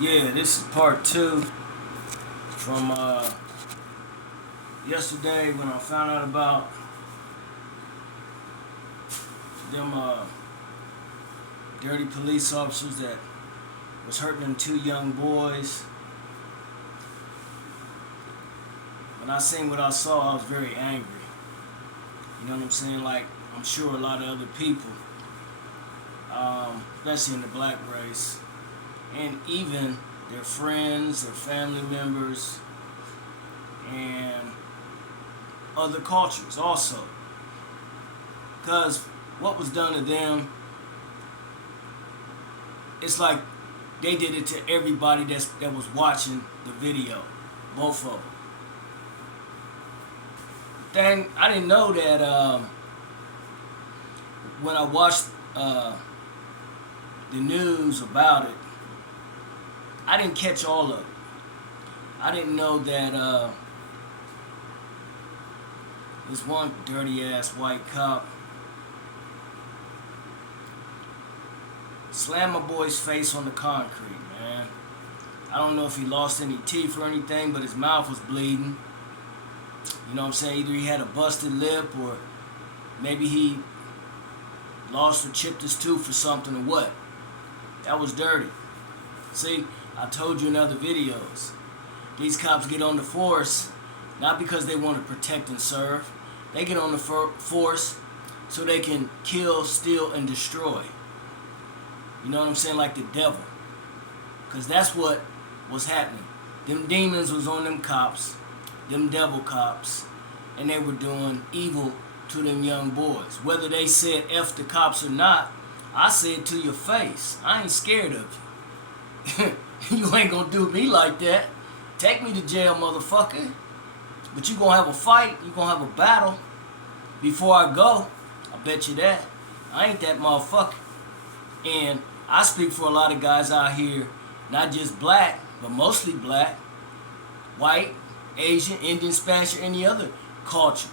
Yeah, this is part two from yesterday when I found out about them dirty police officers that was hurting them two young boys. When I seen what I saw, I was very angry. You know what I'm saying? Like, I'm sure a lot of other people, especially in the black race, and even their friends, their family members, and other cultures also. Because what was done to them, it's like they did it to everybody that was watching the video, both of them. Thing, I didn't know that when I watched the news about it, I didn't catch all of it. I didn't know that this one dirty ass white cop slammed my boy's face on the concrete, man. I don't know if he lost any teeth or anything, but his mouth was bleeding. You know what I'm saying? Either he had a busted lip or maybe he lost or chipped his tooth or something or what. That was dirty. See, I told you in other videos, these cops get on the force not because they want to protect and serve. They get on the force so they can kill, steal, and destroy. You know what I'm saying? Like the devil. Because that's what was happening. Them demons was on them cops, them devil cops, and they were doing evil to them young boys. Whether they said F the cops or not, I said to your face, I ain't scared of you. You ain't gonna do me like that. Take me to jail, motherfucker. But you gonna have a fight, you gonna have a battle before I go. I bet you that. I ain't that motherfucker. And I speak for a lot of guys out here, not just black, but mostly black, white, Asian, Indian, Spanish, or any other culture.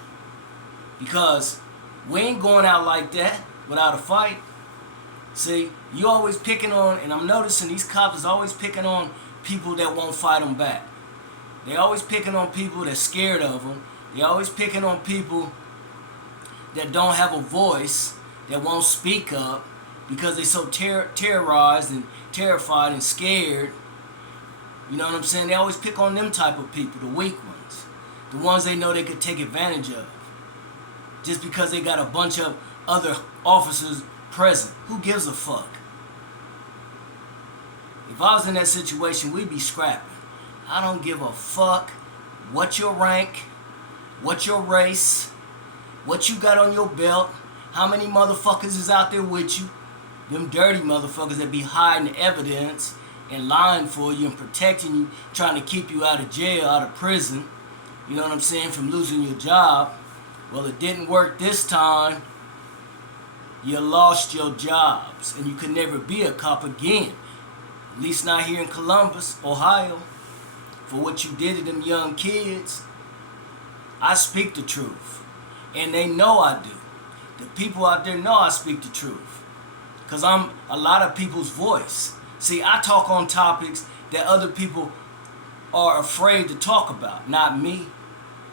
Because we ain't going out like that without a fight. See, you always picking on, and I'm noticing these cops is always picking on people that won't fight them back. They always picking on people that's scared of them. They always picking on people that don't have a voice, that won't speak up because they so terrorized and terrified and scared. You know what I'm saying? They always pick on them type of people, the weak ones. The ones they know they could take advantage of. Just because they got a bunch of other officers present. Who gives a fuck? If I was in that situation, we'd be scrapping. I don't give a fuck what your rank, what your race, what you got on your belt, how many motherfuckers is out there with you. Them dirty motherfuckers that be hiding evidence and lying for you and protecting you, trying to keep you out of jail, out of prison. You know what I'm saying? From losing your job. Well, it didn't work this time. You lost your jobs and you could never be a cop again. At least not here in Columbus, Ohio. For what you did to them young kids. I speak the truth. And they know I do. The people out there know I speak the truth. Because I'm a lot of people's voice. See, I talk on topics that other people are afraid to talk about, not me.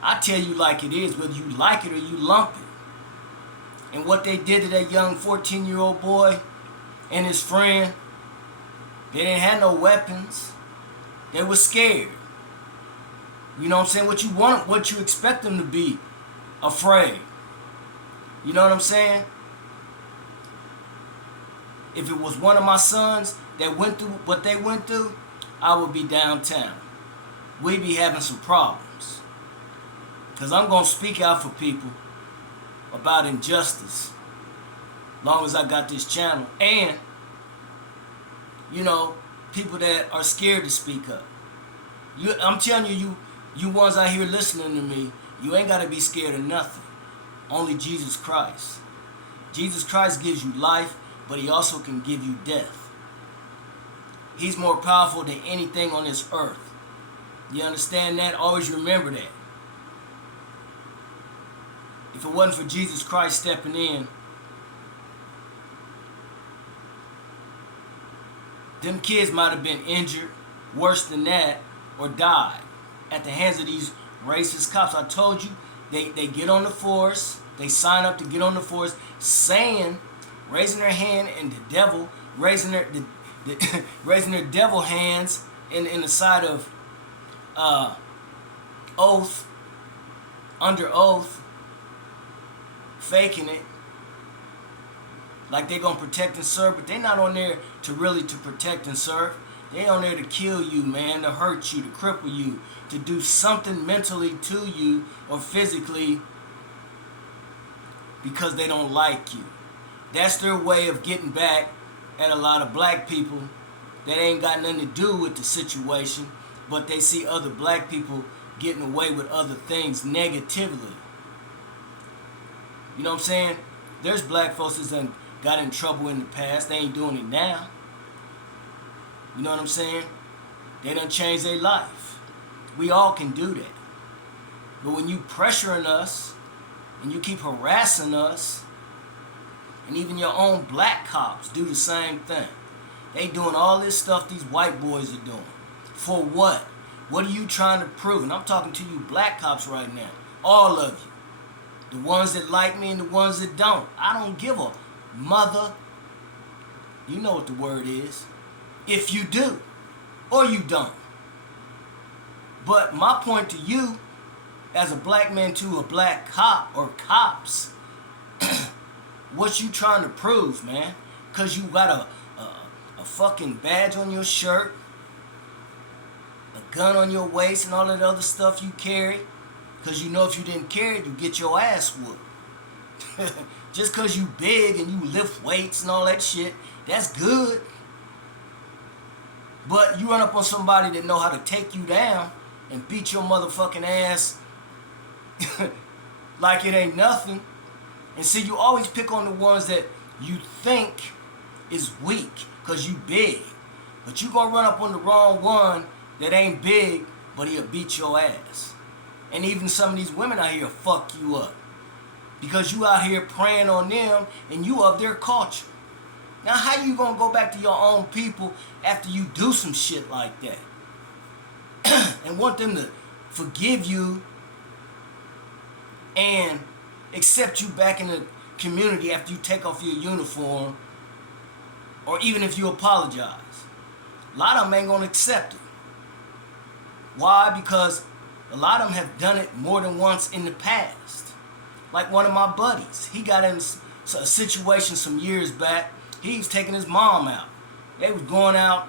I tell you like it is, whether you like it or you lump it. And what they did to that young 14-year-old boy and his friend, they didn't have no weapons. They were scared. You know what I'm saying? What you want, what you expect them to be, afraid. You know what I'm saying? If it was one of my sons that went through what they went through, I would be downtown. We'd be having some problems. Because I'm going to speak out for people about injustice. As long as I got this channel. And, you know, people that are scared to speak up. I'm telling you ones out here listening to me, you ain't got to be scared of nothing. Only Jesus Christ. Jesus Christ gives you life, but he also can give you death. He's more powerful than anything on this earth. You understand that? Always remember that. If it wasn't for Jesus Christ stepping in, them kids might have been injured, worse than that or died at the hands of these racist cops. I told you, they get on the force, they sign up to get on the force, saying, raising their hand, and the devil raising raising their devil hands in the side of oath, under oath, faking it, like they gonna protect and serve, but they not on there to protect and serve. They on there to kill you, man, to hurt you, to cripple you, to do something mentally to you or physically because they don't like you. That's their way of getting back at a lot of black people that ain't got nothing to do with the situation, but they see other black people getting away with other things negatively. You know what I'm saying? There's black folks that done got in trouble in the past. They ain't doing it now. You know what I'm saying? They done changed their life. We all can do that. But when you pressuring us and you keep harassing us, and even your own black cops do the same thing. They doing all this stuff these white boys are doing. For what? What are you trying to prove? And I'm talking to you black cops right now. All of you. The ones that like me and the ones that don't. I don't give a mother. You know what the word is. If you do. Or you don't. But my point to you, as a black man to a black cop or cops, what you trying to prove, man? Because you got a fucking badge on your shirt, a gun on your waist, and all that other stuff you carry. Because you know if you didn't carry it, you get your ass whooped. Just because you big and you lift weights and all that shit, that's good. But you run up on somebody that know how to take you down and beat your motherfucking ass like it ain't nothing. And see, you always pick on the ones that you think is weak because you big. But you gonna run up on the wrong one that ain't big, but he'll beat your ass. And even some of these women out here fuck you up. Because you out here preying on them and you of their culture. Now how you gonna go back to your own people after you do some shit like that? And want them to forgive you and accept you back in the community after you take off your uniform, or even if you apologize. A lot of them ain't gonna accept it. Why? Because a lot of them have done it more than once in the past. Like one of my buddies, he got in a situation some years back. He was taking his mom out. They was going out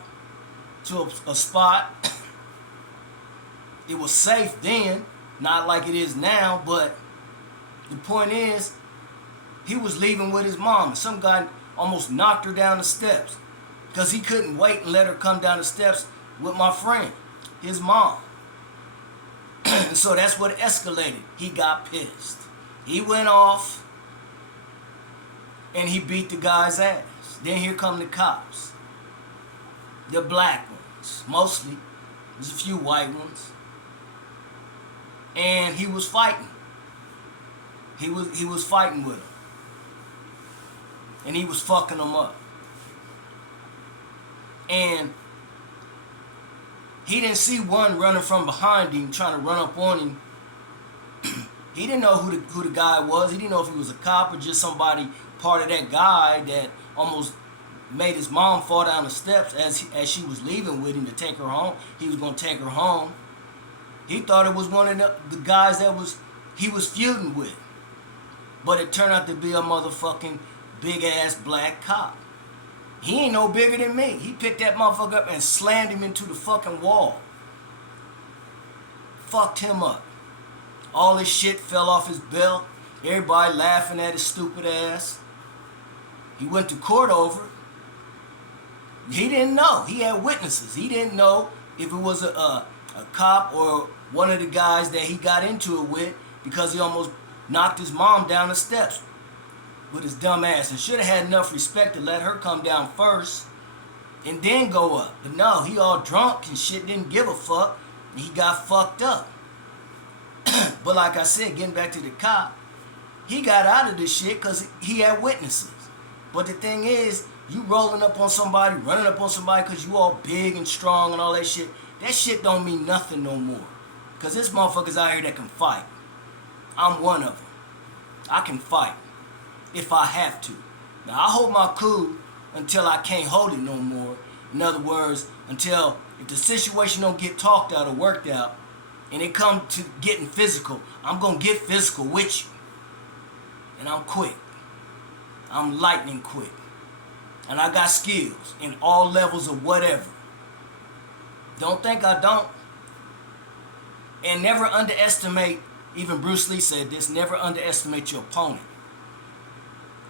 to a spot. It was safe then, not like it is now, but the point is, he was leaving with his mom, and some guy almost knocked her down the steps because he couldn't wait and let her come down the steps with my friend, his mom. And so that's what escalated. He got pissed. He went off and he beat the guy's ass. Then here come the cops. The black ones, mostly. There's a few white ones. And he was fighting. He was fighting with him. And he was fucking them up. And he didn't see one running from behind him, trying to run up on him. He didn't know who the guy was. He didn't know if he was a cop or just somebody part of that guy that almost made his mom fall down the steps as she was leaving with him to take her home. He was going to take her home. He thought it was one of the guys that he was feuding with. But it turned out to be a motherfucking big-ass black cop. He ain't no bigger than me. He picked that motherfucker up and slammed him into the fucking wall. Fucked him up. All his shit fell off his belt. Everybody laughing at his stupid ass. He went to court over it. He didn't know. He had witnesses. He didn't know if it was a cop or one of the guys that he got into it with because he almost knocked his mom down the steps with his dumb ass and should have had enough respect to let her come down first and then go up. But no, he all drunk and shit, didn't give a fuck. And he got fucked up. But like I said, getting back to the cop, he got out of this shit because he had witnesses. But the thing is, You rolling up on somebody, running up on somebody because you all big and strong and all that shit. That shit don't mean nothing no more. Because there's motherfuckers out here that can fight. I'm one of them. I can fight if I have to. Now, I hold my cool until I can't hold it no more. In other words, until if the situation don't get talked out or worked out and it come to getting physical, I'm going to get physical with you. And I'm quick. I'm lightning quick. And I got skills in all levels of whatever. Don't think I don't. And never underestimate, even Bruce Lee said this, never underestimate your opponent.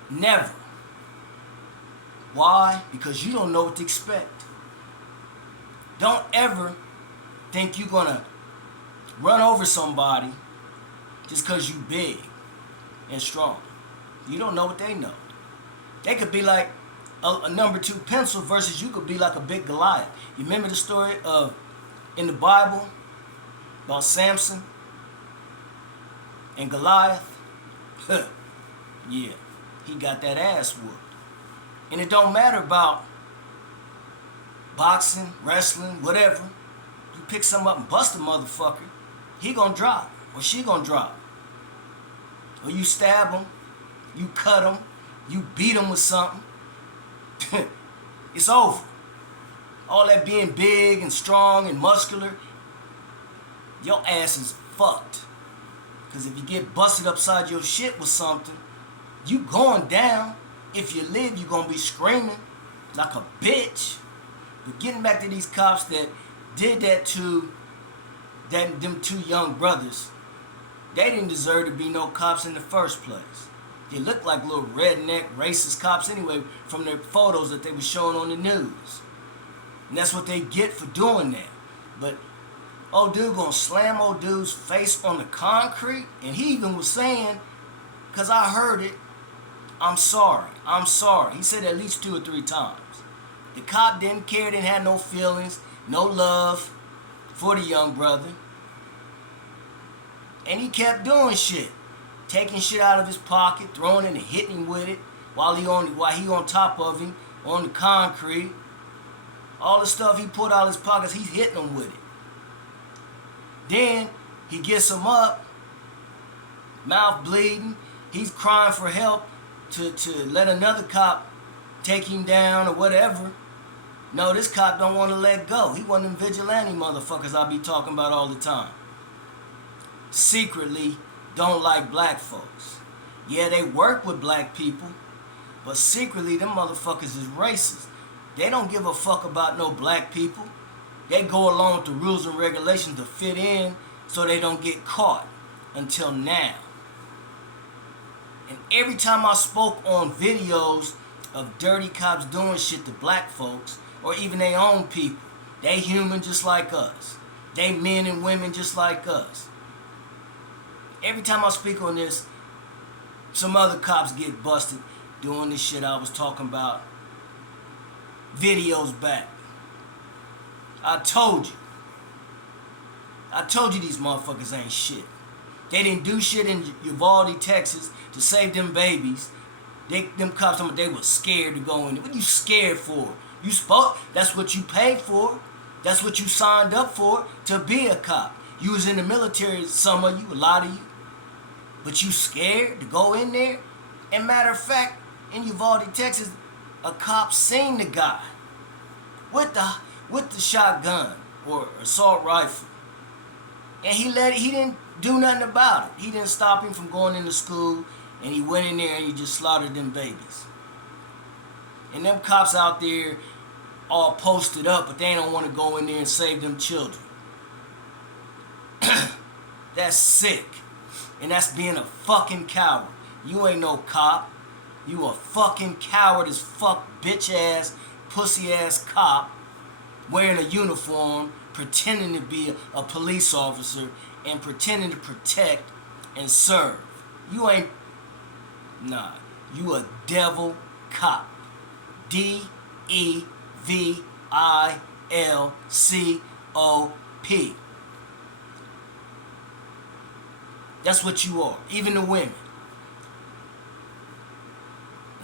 Never. Why? Because you don't know what to expect. Don't ever think you're going to run over somebody just because you big and strong. You don't know what they know. They could be like a number 2 pencil versus you could be like a big Goliath. You remember the story of in the Bible about Samson and Goliath? Yeah, he got that ass whooped. And it don't matter about boxing, wrestling, whatever. You pick something up and bust a motherfucker, he gonna drop or she gonna drop. Or you stab him, you cut him, you beat him with something. It's over. All that being big and strong and muscular, your ass is fucked. Because if you get busted upside your shit with something, you going down. If you live, you gonna be screaming like a bitch. But getting back to these cops that did that to them 2 young brothers, they didn't deserve to be no cops in the first place. They looked like little redneck racist cops anyway from their photos that they were showing on the news. And that's what they get for doing that. But old dude gonna slam old dude's face on the concrete, and he even was saying, cause I heard it, I'm sorry. He said it at least 2 or 3 times. The cop didn't care, didn't have no feelings, no love for the young brother. And he kept doing shit. Taking shit out of his pocket, throwing it and hitting him with it while he on top of him on the concrete. All the stuff he pulled out of his pockets, he's hitting him with it. Then he gets him up, mouth bleeding. He's crying for help to let another cop take him down or whatever. No, this cop don't want to let go. He one of them vigilante motherfuckers I be talking about all the time. Secretly don't like black folks. Yeah, they work with black people, but secretly them motherfuckers is racist. They don't give a fuck about no black people. They go along with the rules and regulations to fit in so they don't get caught until now. And every time I spoke on videos of dirty cops doing shit to black folks or even their own people, they human just like us. They men and women just like us. Every time I speak on this, some other cops get busted doing this shit I was talking about videos back. I told you these motherfuckers ain't shit. They didn't do shit in Uvalde, Texas to save them babies. Them cops, they were scared to go in there. What you scared for? That's what you paid for. That's what you signed up for, to be a cop. You was in the military, some of you, a lot of you. But you scared to go in there? And matter of fact, in Uvalde, Texas, a cop seen the guy with the shotgun or assault rifle. And he didn't do nothing about it. He didn't stop him from going into school, and he went in there and he just slaughtered them babies. And them cops out there all posted up, but they don't want to go in there and save them children. That's sick. And that's being a fucking coward. You ain't no cop. You a fucking coward as fuck, bitch ass, pussy ass cop wearing a uniform, pretending to be a police officer and pretending to protect and serve. You ain't, nah, you a devil cop. DEVILCOP. That's what you are, even the women.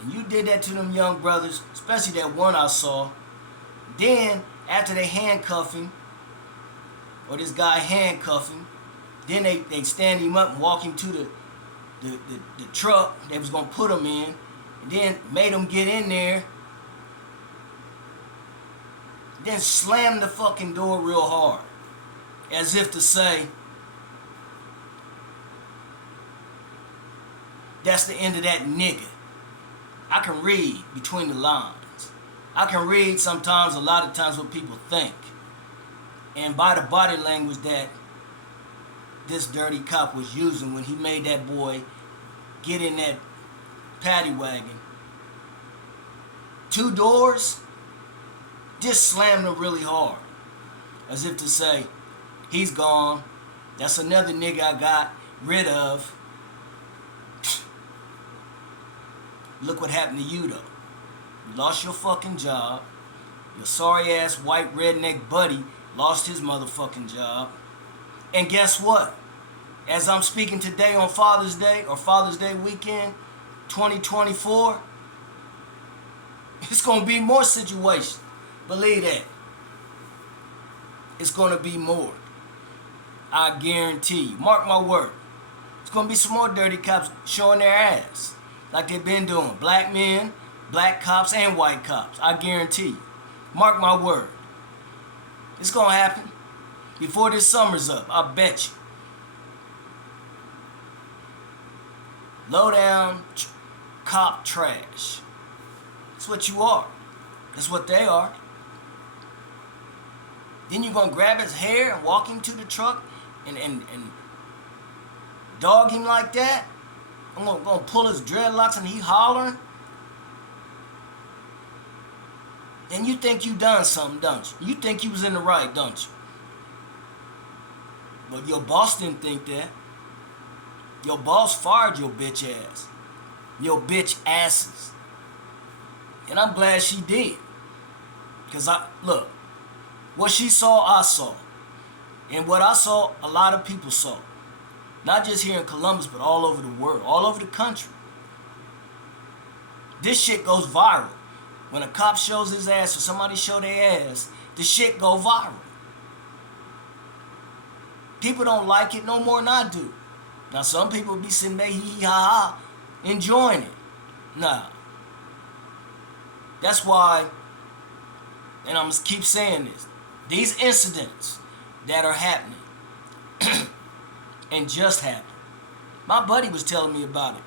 And you did that to them young brothers, especially that one I saw. Then, after they handcuff him, or this guy handcuff him, then they stand him up and walk him to the truck they was going to put him in, and then made him get in there, then slammed the fucking door real hard, as if to say, that's the end of that nigga. I can read between the lines. I can read sometimes, a lot of times, what people think. And by the body language that this dirty cop was using when he made that boy get in that paddy wagon, 2 doors, just slammed him really hard. As if to say, he's gone. That's another nigga I got rid of. Look what happened to you, though. You lost your fucking job. Your sorry ass white redneck buddy lost his motherfucking job. And guess what? As I'm speaking today on Father's Day, or Father's Day weekend 2024, it's going to be more situations. Believe that. It's going to be more. I guarantee you. Mark my word. It's going to be some more dirty cops showing their ass. Like they've been doing. Black men, black cops, and white cops. I guarantee you. Mark my word. It's going to happen. Before this summer's up, I bet you. Low down cop trash. That's what you are. That's what they are. Then you're going to grab his hair and walk him to the truck and dog him like that? I'm going to pull his dreadlocks and he hollering? And you think you done something, don't you? You think you was in the right, don't you? But your boss didn't think that. Your boss fired your bitch ass. Your bitch asses. And I'm glad she did. Because look, what she saw, I saw. And what I saw, a lot of people saw. Not just here in Columbus, but all over the world, all over the country. This shit goes viral. When a cop shows his ass or somebody show their ass, the shit go viral. People don't like it no more than I do. Now some people be sitting there hee ha ha, enjoying it. Nah. That's why, and I'm gonna keep saying this, these incidents that are happening and just happened. My buddy was telling me about it.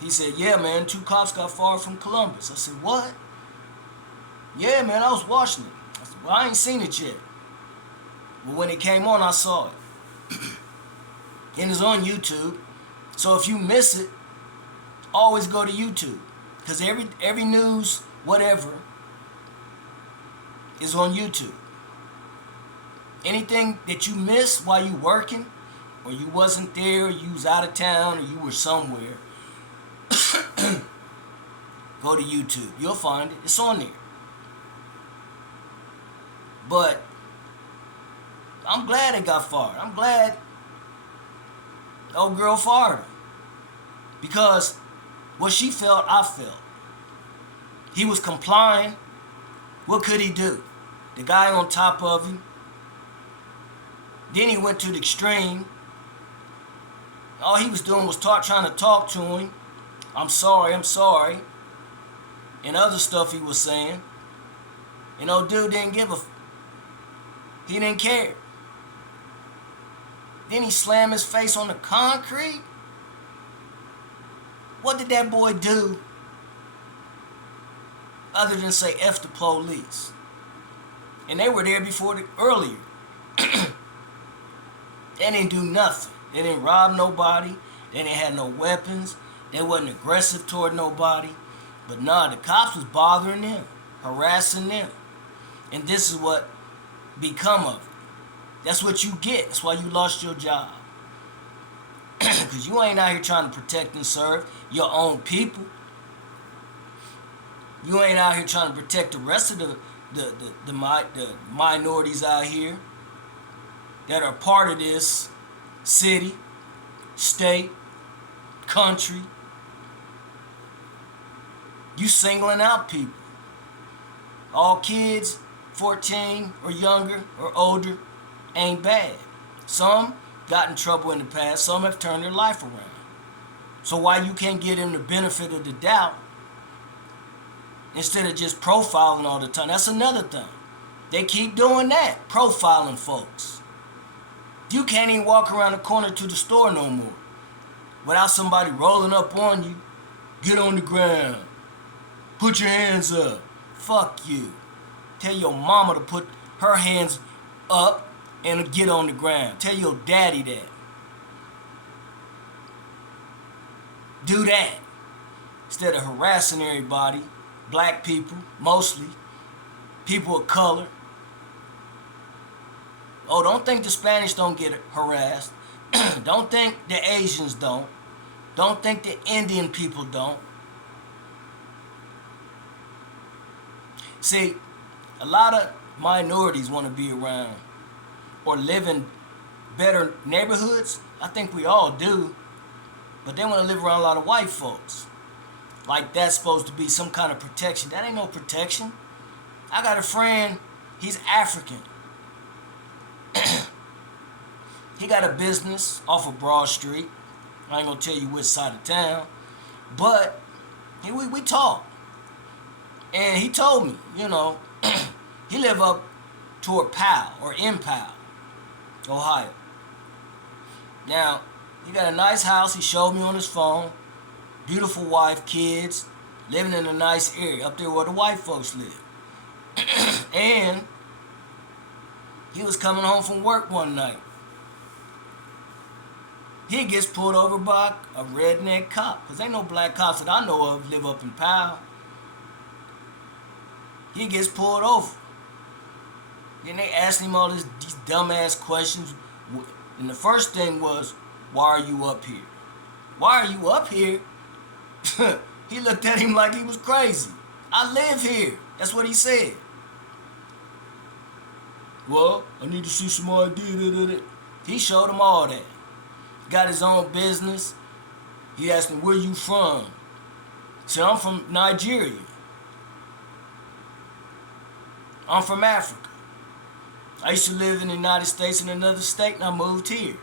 He said, yeah, man, 2 cops got fired from Columbus. I said, what? Yeah, man, I was watching it. I said, well, I ain't seen it yet. But when it came on, I saw it. And it's on YouTube. So if you miss it, always go to YouTube. Because every news, whatever, is on YouTube. Anything that you miss while you working, or you wasn't there, or you was out of town, or you were somewhere, go to YouTube. You'll find it. It's on there. But I'm glad they got fired. I'm glad the old girl fired him. Because what she felt, I felt. He was complying. What could he do? The guy on top of him. Then he went to the extreme. All he was doing was trying to talk to him. I'm sorry. And other stuff he was saying. And old dude didn't give a he didn't care. Then he slammed his face on the concrete. What did that boy do other than say F the police? And they were there earlier. They didn't do nothing. They didn't rob nobody. They didn't have no weapons. They wasn't aggressive toward nobody. But nah, the cops was bothering them, harassing them. And this is what become of it. That's what you get. That's why you lost your job. Because you ain't out here trying to protect and serve your own people. You ain't out here trying to protect the rest of the minorities out here that are part of this city, state, country. You singling out people. All kids 14 or younger or older ain't bad. Some got in trouble in the past. Some have turned their life around. So why you can't give them the benefit of the doubt instead of just profiling all the time? That's another thing. They keep doing that, profiling folks. You can't even walk around the corner to the store no more without somebody rolling up on you. Get on the ground. Put your hands up. Fuck you. Tell your mama to put her hands up and get on the ground. Tell your daddy that. Do that. Instead of harassing everybody, black people, mostly, people of color. Oh, don't think the Spanish don't get harassed. Don't think the Asians don't. Don't think the Indian people don't. See, a lot of minorities want to be around or live in better neighborhoods. I think we all do. But they want to live around a lot of white folks. Like that's supposed to be some kind of protection. That ain't no protection. I got a friend, he's African. He got a business off of Broad Street. I ain't gonna tell you which side of town. But we talked. And he told me, he live up toward Powell or in Powell, Ohio. Now, he got a nice house. He showed me on his phone. Beautiful wife, kids, living in a nice area up there where the white folks live. And he was coming home from work one night. He gets pulled over by a redneck cop. Because ain't no black cops that I know of live up in Powell. He gets pulled over. Then they asked him all these dumbass questions. And the first thing was, why are you up here? Why are you up here? He looked at him like he was crazy. I live here. That's what he said. Well, I need to see some ID. He showed him all that. Got his own business. He asked him, where you from? He said, I'm from Nigeria. I'm from Africa. I used to live in the United States in another state and I moved here.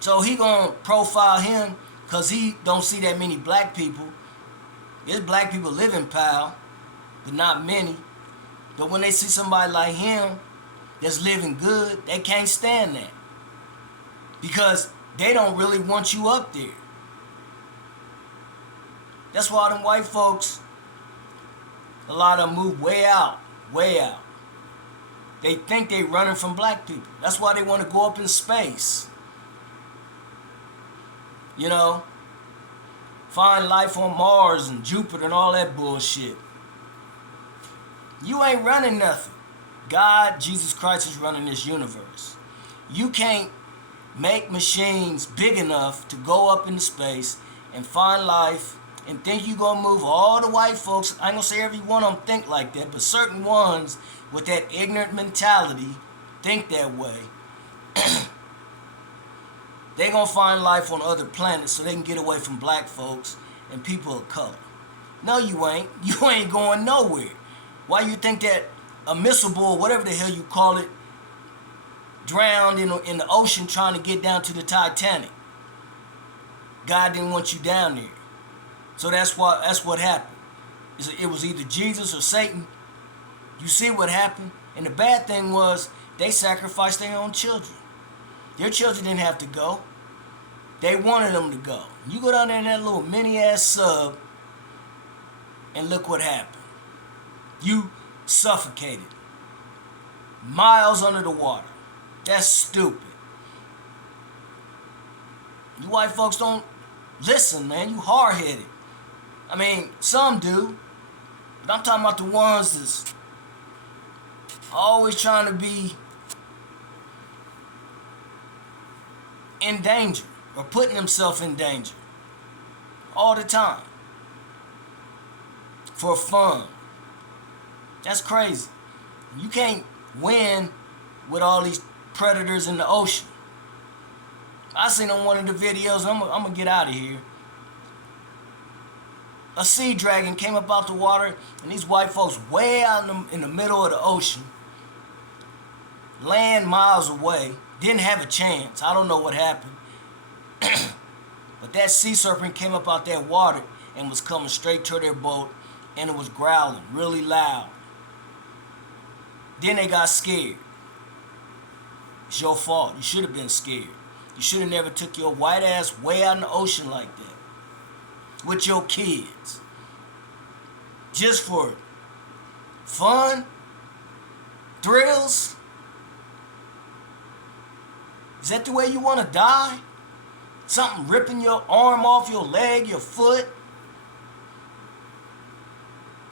So he gonna profile him because he don't see that many black people. There's black people live in Powell, but not many. But when they see somebody like him that's living good, they can't stand that. Because they don't really want you up there. That's why them white folks, a lot of them move way out, way out. They think they running from black people. That's why they want to go up in space. Find life on Mars and Jupiter and all that bullshit. You ain't running nothing. God, Jesus Christ is running this universe. You can't make machines big enough to go up into space and find life and think you gonna move all the white folks. I ain't gonna say every one of them think like that, but certain ones with that ignorant mentality think that way. They gonna find life on other planets so they can get away from black folks and people of color. No, you ain't. You ain't going nowhere. Why you think that a missile, whatever the hell you call it, drowned in the ocean trying to get down to the Titanic? God didn't want you down there. So that's what happened. It was either Jesus or Satan. You see what happened? And the bad thing was they sacrificed their own children. Their children didn't have to go. They wanted them to go. You go down there in that little mini-ass sub and look what happened. You suffocated. Miles under the water. That's stupid. You white folks don't listen, man. You hard-headed. I mean, some do. But I'm talking about the ones that's always trying to be in danger or putting themselves in danger all the time for fun. That's crazy. You can't win with all these predators in the ocean. I seen on one of the videos, I'm gonna get out of here. a sea dragon came up out the water, and these white folks way out in the middle of the ocean, land miles away, didn't have a chance. I don't know what happened. But that sea serpent came up out that water and was coming straight to their boat, and it was growling really loud. Then they got scared. It's your fault. You should have been scared. You should have never took your white ass way out in the ocean like that with your kids. Just for fun? Thrills? Is that the way you want to die? Something ripping your arm off your leg, your foot?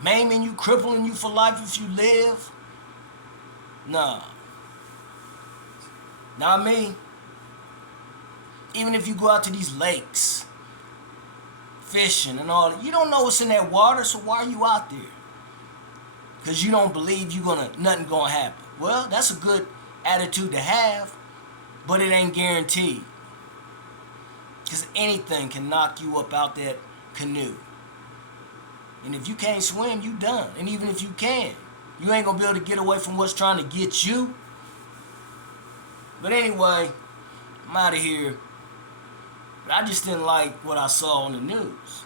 Maiming you, crippling you for life if you live? Nah. Not me. Even if you go out to these lakes, fishing and all that, you don't know what's in that water, so why are you out there? Because you don't believe nothing gonna happen. Well, that's a good attitude to have, but it ain't guaranteed. Because anything can knock you up out that canoe. And if you can't swim, you done. And even if you can, you ain't gonna be able to get away from what's trying to get you. But anyway, I'm out of here. But I just didn't like what I saw on the news.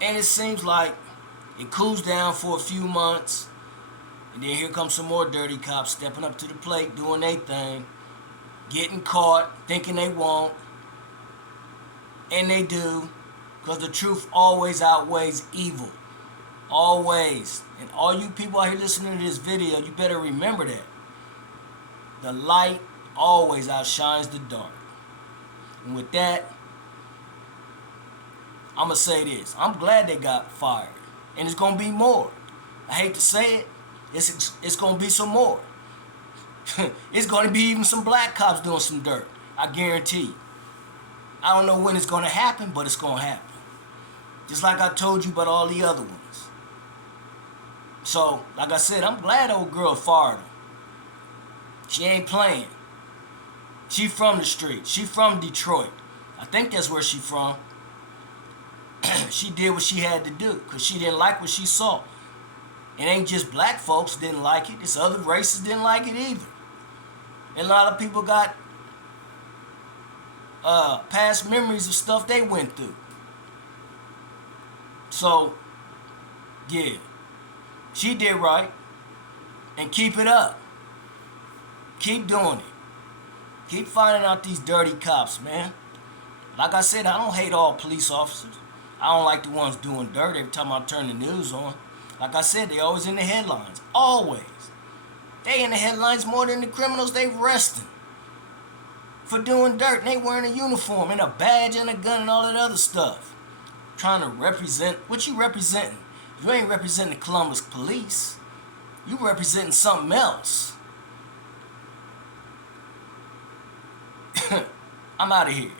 And it seems like it cools down for a few months, and then here comes some more dirty cops stepping up to the plate, doing their thing, getting caught, thinking they won't. And they do, because the truth always outweighs evil. Always. And all you people out here listening to this video, you better remember that. The light always outshines the dark. And with that, I'm going to say this. I'm glad they got fired. And it's going to be more. I hate to say it. It's going to be some more. It's going to be even some black cops doing some dirt. I guarantee you. I don't know when it's going to happen, but it's going to happen. Just like I told you about all the other ones. So, like I said, I'm glad old girl fired her. She ain't playing. She from the street. She from Detroit. I think that's where she from. She did what she had to do because she didn't like what she saw. It ain't just black folks didn't like it. It's other races didn't like it either. And a lot of people got past memories of stuff they went through. So, yeah. She did right. And keep it up. Keep doing it. Keep finding out these dirty cops, man. Like I said, I don't hate all police officers. I don't like the ones doing dirt every time I turn the news on. Like I said, they always in the headlines. Always. They in the headlines more than the criminals they arresting for doing dirt. And they wearing a uniform and a badge and a gun and all that other stuff. Trying to represent. What you representing? You ain't representing the Columbus police. You representing something else. I'm out of here.